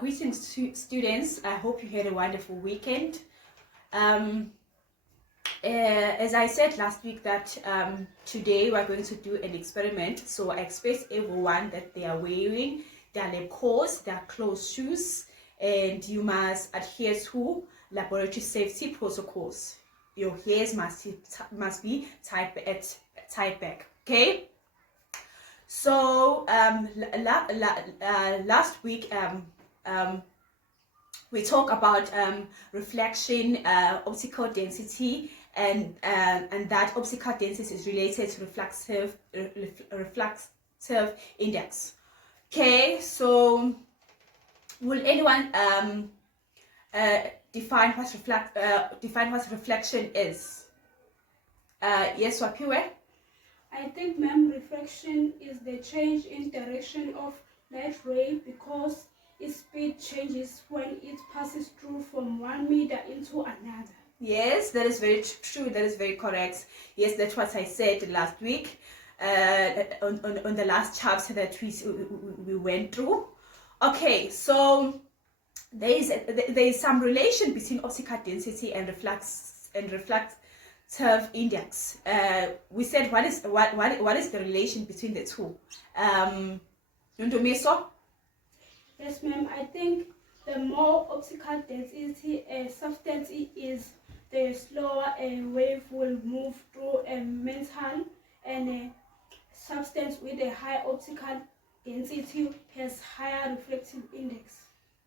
Greetings to students. I hope you had a wonderful weekend. As I said last week that today we're going to do an experiment. So I expect everyone that they are wearing their lab coats, their closed shoes, and you must adhere to laboratory safety protocols. Your hairs must be tied back. Okay. So last week we talked about reflection, optical density, and that optical density is related to reflective index. Okay, so will anyone define what reflection is? Yes, Wapiwe? I think, ma'am, refraction is the change in direction of light ray because its speed changes when it passes through from one medium into another. Yes, that is very true. That is very correct. Yes, that's what I said last week on the last chapter that we went through. Okay, so there is some relation between optical density and reflective index. We said what is the relation between the two? Nondomeso? Yes, ma'am. I think the more optical density a substance is, the slower a wave will move through a metal, and a substance with a high optical density has higher reflective index.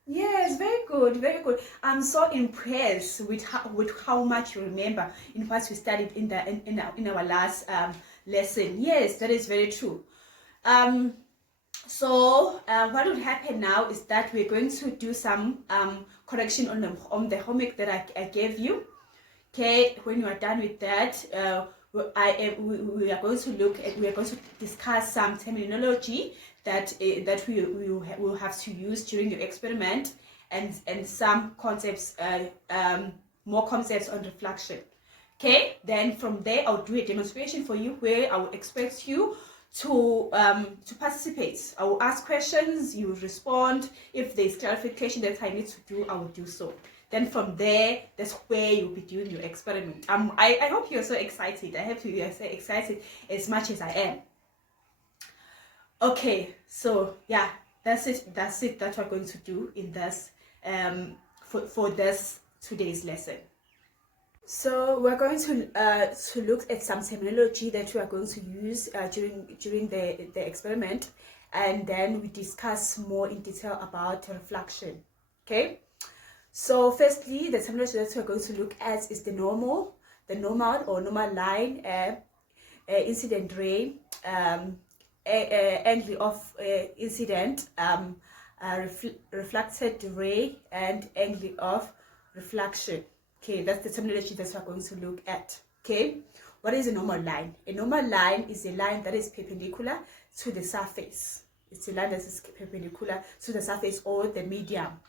Yes, very good, very good. I'm so impressed with how much you remember in what we studied in our last lesson. Yes, that is very true. So what will happen now is that we're going to do some correction on the homework that I gave you. Okay, when you are done with that, we are going to discuss some terminology that we will have to use during your experiment, and some concepts, more concepts on reflection. Okay, then from there I'll do a demonstration for you where I will expect you to participate. I will ask questions, you will respond. If there's clarification that I need to do, I will do so. Then from there, that's where you'll be doing your experiment. I hope you're so excited. I hope you are so excited as much as I am. Okay, so yeah, that's it. That's what we're going to do in this for this today's lesson. So we're going to look at some terminology that we are going to use during the experiment, and then we discuss more in detail about reflection. Okay. So firstly, the terminology that we're going to look at is the normal or normal line, incident ray, angle of incident, reflected ray, and angle of reflection. Okay, that's the terminology that we're going to look at. Okay, what is a normal line? A normal line is a line that is perpendicular to the surface. It's a line that is perpendicular to the surface or the medium.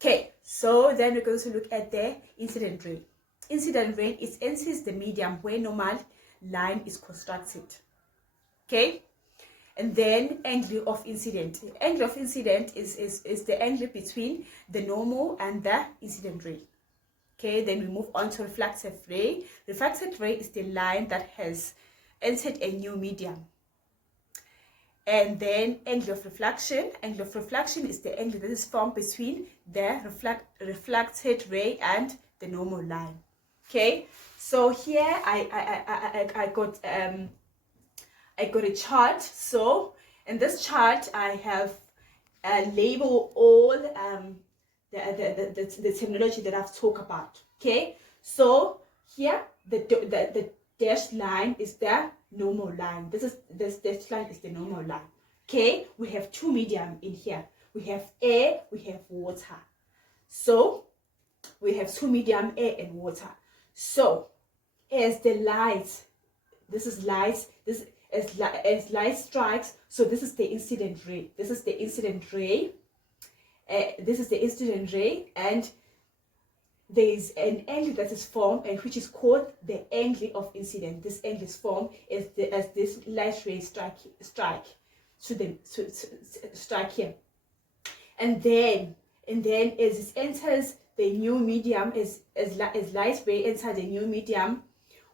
Okay, so then we're going to look at the incident ray. Incident ray enters the medium where normal line is constructed. Okay, and then angle of incident. Angle of incident is the angle between the normal and the incident ray. Okay, then we move on to reflective ray. Reflected ray is the line that has entered a new medium. And then angle of reflection. Angle of reflection is the angle that is formed between the reflected ray and the normal line. Okay, so here I got a chart. So in this chart I have labeled all the terminology that I've talked about. Okay, so here the dashed line is the normal line. This dashed line is the normal line. Okay, we have two medium in here. We have air, we have water. So we have two medium, air and water. So as the light, this is light, this as light strikes, so this is the incident ray. This is the incident ray. This is the incident ray, and there is an angle that is formed, and which is called the angle of incident. This angle is formed as this light ray strike here. and then as it enters the new medium, as light ray enters the new medium,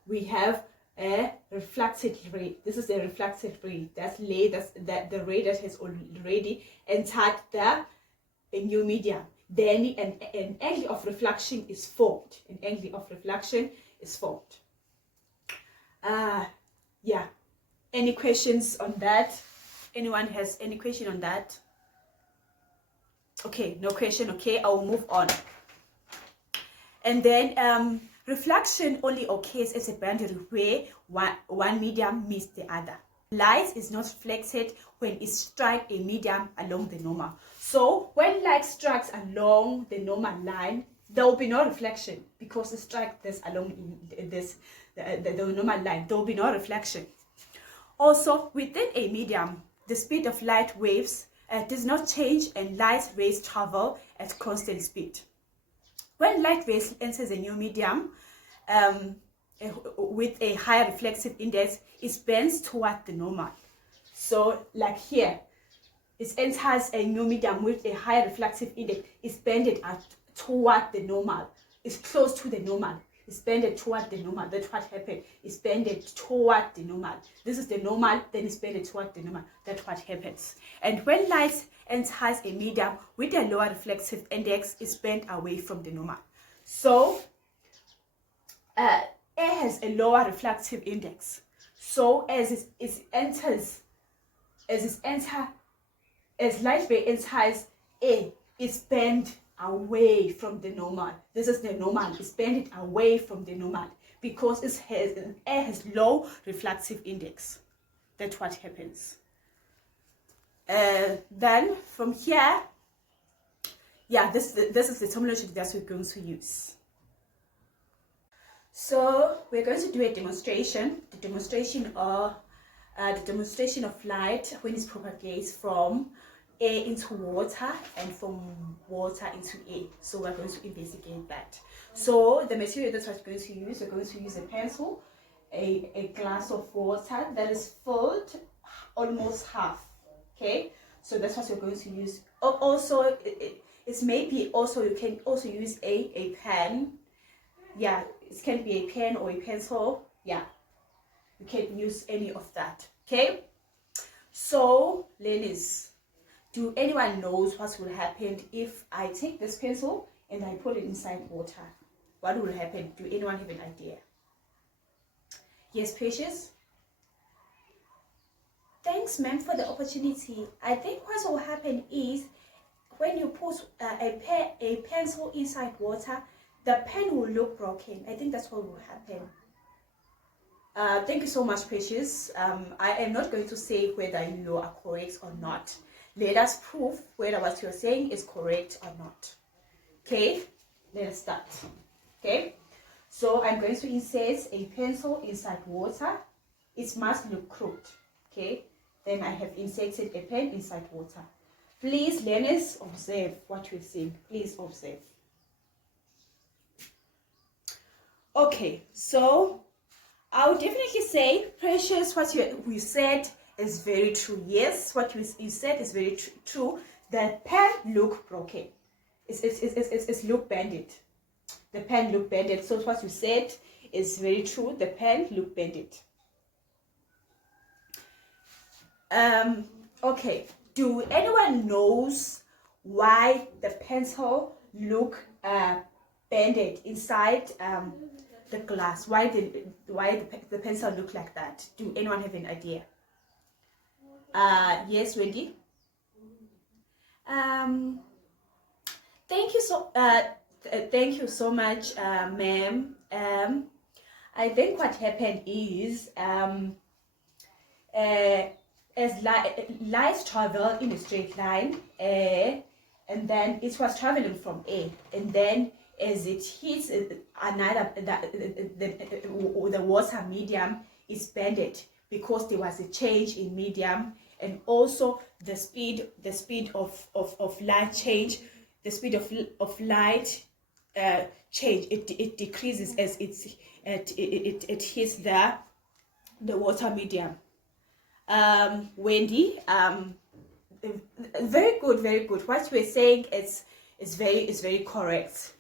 we have a reflected ray. This is a reflected ray. That's the ray that has already entered the new medium. Then an angle of reflection is formed. An angle of reflection is formed. Yeah. Any questions on that? Anyone has any question on that? Okay, no question. Okay, I will move on. And then reflection only occurs as a boundary where one medium meets the other. Light is not reflected when it strikes a medium along the normal. So when light strikes along the normal line, there will be no reflection because it strikes this along the normal line. There will be no reflection. Also, within a medium, the speed of light waves does not change, and light rays travel at constant speed. When light rays enters a new medium with a higher reflective index, it bends toward the normal. So like here, it enters a new medium with a higher reflective index, it's bended toward the normal. It's close to the normal. It's bended toward the normal. That's what happened. It's bended toward the normal. This is the normal, then it's bended toward the normal. That's what happens. And when light enters a medium with a lower reflective index, it's bent away from the normal. So A has a lower reflective index. So as light ray enters A, it's bent away from the normal. This is the normal. It's bent away from the normal because A has low reflective index. That's what happens. Then from here, yeah, this is the terminology that we're going to use. So we're going to do a demonstration. The demonstration of light when it propagates from air into water and from water into air. So we're going to investigate that. So the material that we're going to use a pencil, a glass of water that is filled almost half. Okay, so that's what we're going to use. Also, it's maybe also you can also use a pen. Yeah, it can be a pen or a pencil. Yeah, you can use any of that. Okay, so learners, do anyone knows what will happen if I take this pencil and I put it inside water? What will happen? Do anyone have an idea? Yes, Precious? Thanks, ma'am, for the opportunity. I think what will happen is when you put a pencil inside water, the pen will look broken. I think that's what will happen. Thank you so much, Precious. I am not going to say whether you are correct or not. Let us prove whether what you're saying is correct or not. Okay, let's start. Okay, so I'm going to insert a pencil inside water. It must look crooked. Okay, then I have inserted a pen inside water. Please, learners, observe what we're saying. Please observe. Okay, so I would definitely say, Precious, what we said is very true. Yes, what you said is very true. The pen look broken. It's look bended. The pen look bended. So what you said is very true. The pen look bended. Okay. Do anyone knows why the pencil look bended inside the glass? Why the pencil look like that? Do anyone have an idea? Yes, Wendy. Thank you so much, ma'am. I think what happened is as light travel in a straight line, and then it was traveling from A, and then as it hits another the water medium is bended because there was a change in medium, and also the speed of light change. The speed of light change. It decreases as it hits the water medium. Wendy, very good, very good. What you were saying is very correct,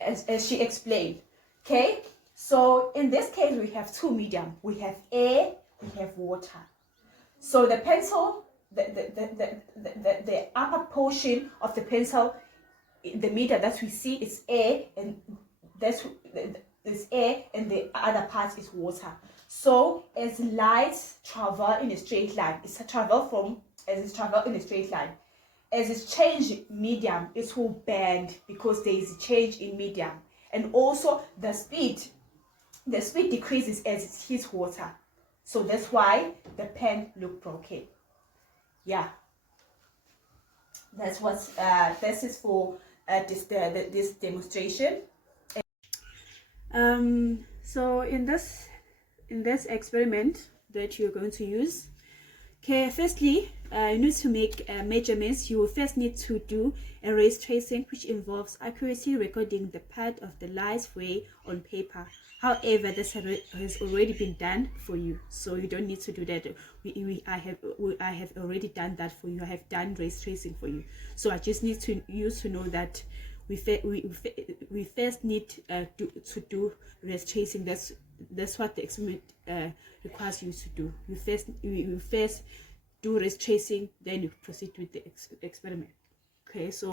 as she explained. Okay, so in this case we have two medium. We have air, we have water. So the pencil, the upper portion of the pencil, the meter that we see is air, and that's is air, and the other part is water. So as light travel in a straight line, it's a travel in a straight line. As it's change medium, it will bend because there is a change in medium, and also the speed decreases as it hits water. So that's why the pen look broken. Yeah, that's what this is for this demonstration. So in this experiment that you're going to use, okay, firstly you need to make measurements. You will first need to do a race tracing, which involves accurately recording the path of the light ray on paper. However, this has already been done for you, so you don't need to do that. I have already done that for you. I have done race tracing for you, so I just need you to know that we first need to do race tracing. That's what the experiment requires you to do. You first do race tracing, then you proceed with the experiment. Okay, so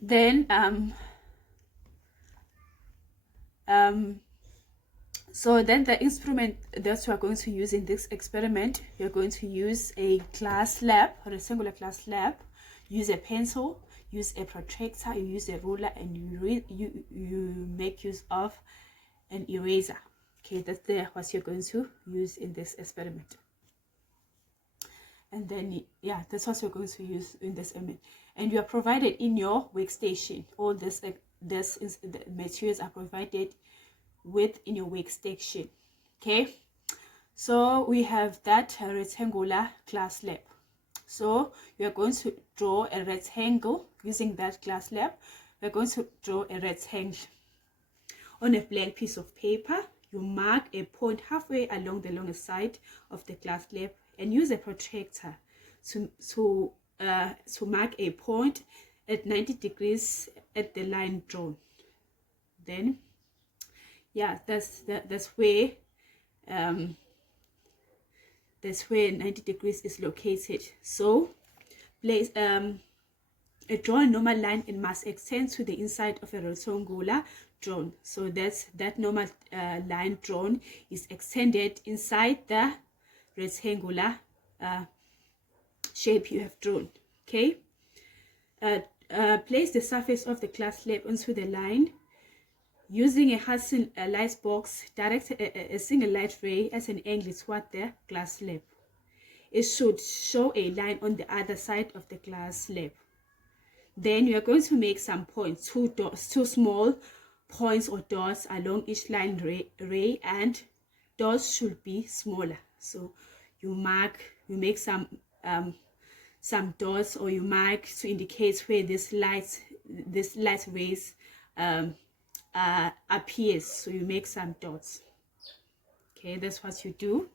then so then the instrument that we are going to use in this experiment, you're going to use a glass slab, a rectangular glass slab. Use a pencil, use a protractor, you use a ruler, and you make use of an eraser. Okay, that's what you're going to use in this experiment. And then yeah, that's what you're going to use in this experiment. And you are provided in your workstation. All the materials are provided in your workstation. Okay, so we have that rectangular glass slab. So we are going to draw a rectangle using that glass slab. We're going to draw a rectangle on a blank piece of paper. You mark a point halfway along the longest side of the glass slab and use a protractor to mark a point at 90 degrees at the line drawn. Then yeah, that's where 90 degrees is located. So place draw a normal line and must extend to the inside of a rectangular drawn. So that normal line drawn is extended inside the rectangular shape you have drawn. Okay, place the surface of the glass slab onto the line. Using a Hudson light box, direct a single light ray at an angle toward the glass slab. It should show a line on the other side of the glass slab. Then you are going to make some points, two small points or dots along each line ray, and dots should be smaller. So you make some dots, or you mark to indicate where this light rays appears. So you make some dots. Okay, that's what you do.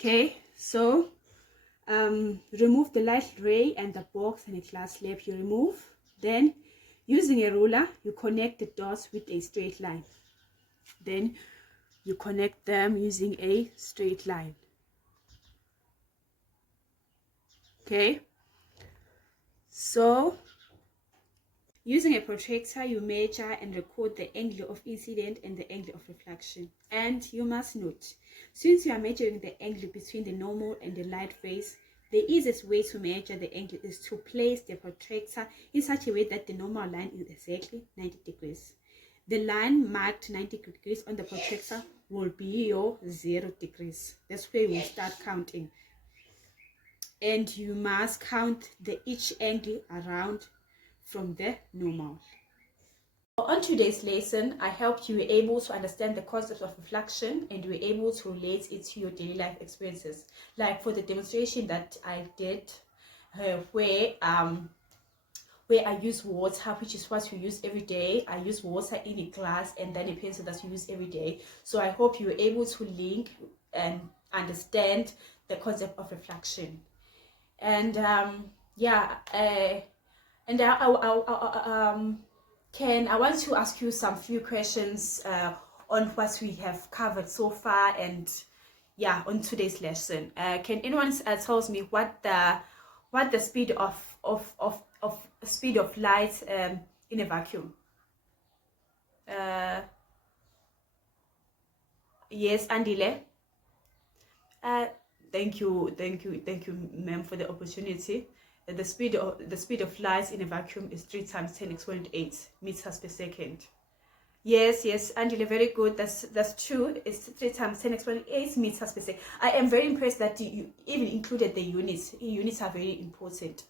Okay, so remove the light ray and the box and the glass slab you remove. Then using a ruler, you connect the dots with a straight line. Then you connect them using a straight line. Okay, so using a protractor, you measure and record the angle of incident and the angle of reflection. And you must note, since you are measuring the angle between the normal and the light rays, the easiest way to measure the angle is to place the protractor in such a way that the normal line is exactly 90 degrees. The line marked 90 degrees on the protractor will be your 0 degrees. That's where we start counting. And you must count each angle around from the normal. On today's lesson, I hope you were able to understand the concept of reflection and you were able to relate it to your daily life experiences. Like for the demonstration that I did, where I use water, which is what we use every day. I use water in a glass and then a pencil that we use every day. So I hope you were able to link and understand the concept of reflection. And yeah, and I want to ask you some few questions on what we have covered so far, and yeah, on today's lesson. Can anyone tells me what the speed of speed of light in a vacuum? Yes, Andile. Thank you, ma'am, for the opportunity. The speed of light in a vacuum is 3 times 10 exponent 8 meters per second. Yes, Angela, very good. That's true. It's 3 times 10 exponent 8 meters per second. I am very impressed that you even included the units. Units are very important.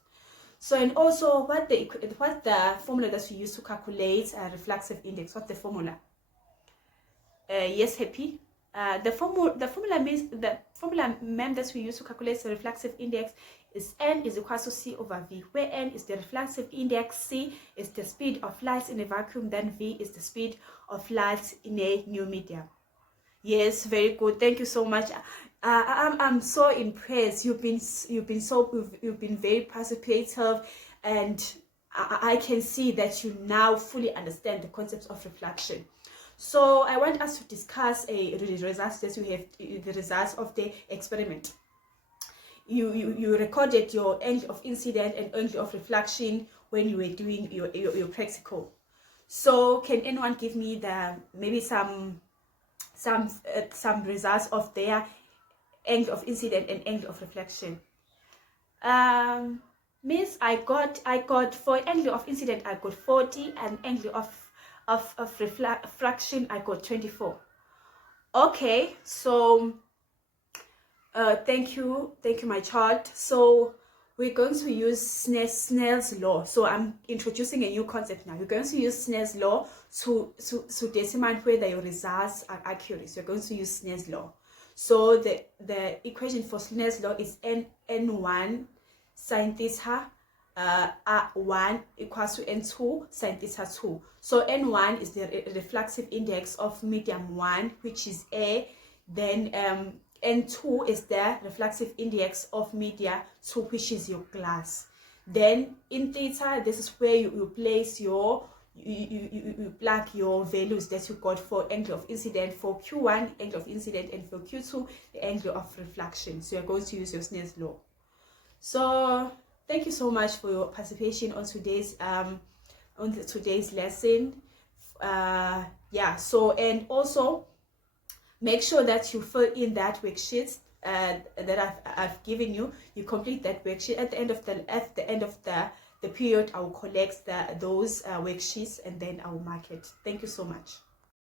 So, and also what the formula that we use to calculate a reflexive index. What's the formula? Yes, happy. The formula mem that we use to calculate the reflexive index is N is equal to C over V, where N is the reflexive index, C is the speed of light in a vacuum, then V is the speed of light in a new medium. Yes, very good. Thank you so much. I'm so impressed. You've been very participative, and I can see that you now fully understand the concept of reflection. So I want us to discuss the results that we have, the results of the experiment. You recorded your angle of incident and angle of reflection when you were doing your practical. So can anyone give me maybe some results of their angle of incident and angle of reflection? Miss, I got for angle of incident I got 40, and angle of refraction I got 24. Okay, so thank you my child. So we're going to use Snell's law. So I'm introducing a new concept now. You're going to use Snell's law to determine whether your results are accurate. So you're going to use Snell's law. So the equation for Snell's law is n1 sine theta R1 equals to N2 sine theta 2. So N1 is the reflexive index of medium 1, which is A. Then N2 is the reflexive index of media 2, which is your glass. Then in theta, this is where you place your you plug your values that you got for angle of incident, for Q1 angle of incident, and for Q2 the angle of reflection. So you're going to use your Snell's law. So thank you so much for your participation on today's lesson. Yeah, so, and also make sure that you fill in that worksheet that I've given you. You complete that worksheet. At the end of the period, I will collect those worksheets and then I will mark it. Thank you so much.